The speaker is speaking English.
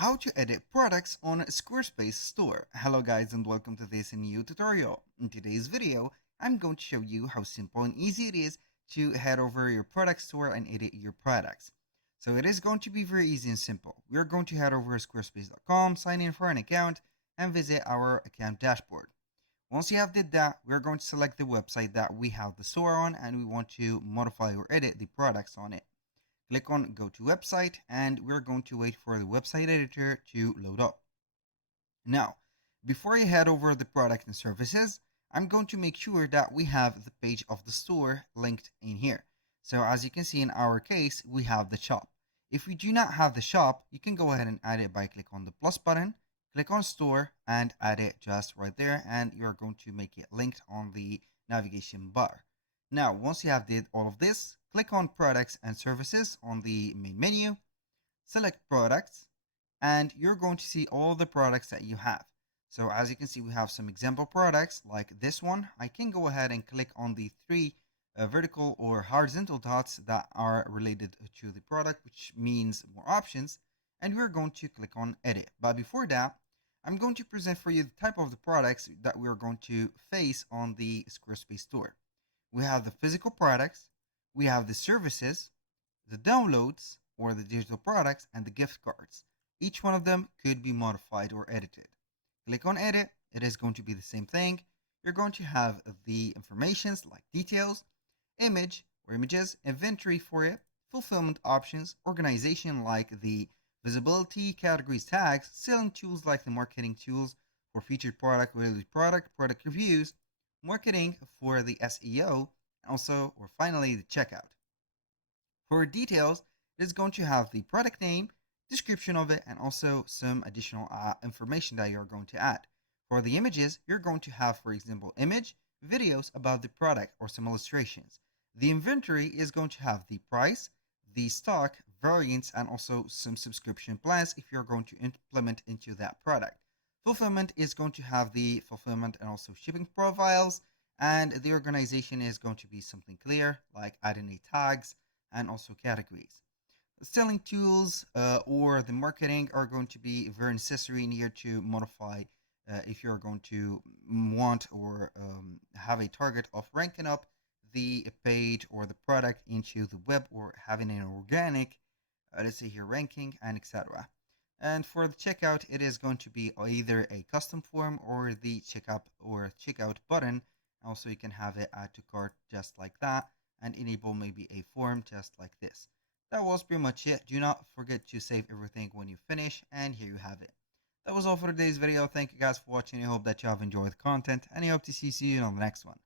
how to edit products on Squarespace Store. Hello guys and welcome to this new tutorial. In today's video, I'm going to show you how simple and easy it is to head over your product store and edit your products. So it is going to be very easy and simple. We're going to head over to squarespace.com, sign in for an account, and visit our account dashboard. Once you have did that, we're going to select the website that we have the store on and we want to modify or edit the products on it. Click on go to website and we're going to wait for the website editor to load up. Now, before you head over the product and services, I'm going to make sure that we have the page of the store linked in here. So as you can see in our case, we have the shop. If we do not have the shop, you can go ahead and add it by click on the plus button, click on store and add it just right there, and you're going to make it linked on the navigation bar. Now, once you have did all of this, click on products and services on the main menu, select products, and you're going to see all the products that you have. So as you can see, we have some example products like this one. I can go ahead and click on the three vertical or horizontal dots that are related to the product, which means more options. And we're going to click on edit. But before that, I'm going to present for you the type of the products that we're going to face on the Squarespace store. We have the physical products, we have the services, the downloads or the digital products, and the gift cards. Each one of them could be modified or edited. Click on edit, it is going to be the same thing. You're going to have the informations like details, image or images, inventory for it, fulfillment options, organization like the visibility, categories, tags, selling tools like the marketing tools for featured product, related product reviews, marketing for the SEO, also, or finally, the checkout. For details, it is going to have the product name, description of it, and also some additional information that you're going to add. For the images, you're going to have, for example, image, videos about the product, or some illustrations. The inventory is going to have the price, the stock, variants, and also some subscription plans if you're going to implement into that product. Fulfillment is going to have the fulfillment and also shipping profiles, and the organization is going to be something clear like adding a tags and also categories. The selling tools or the marketing are going to be very necessary in here to modify if you're going to want or have a target of ranking up the page or the product into the web or having an organic, let's say here, ranking and etc. And for the checkout, it is going to be either a custom form or the checkout button. Also, you can have it add to cart just like that and enable maybe a form just like this. That was pretty much it. Do not forget to save everything when you finish, and here you have it. That was all for today's video. Thank you guys for watching. I hope that you have enjoyed the content, and I hope to see you on the next one.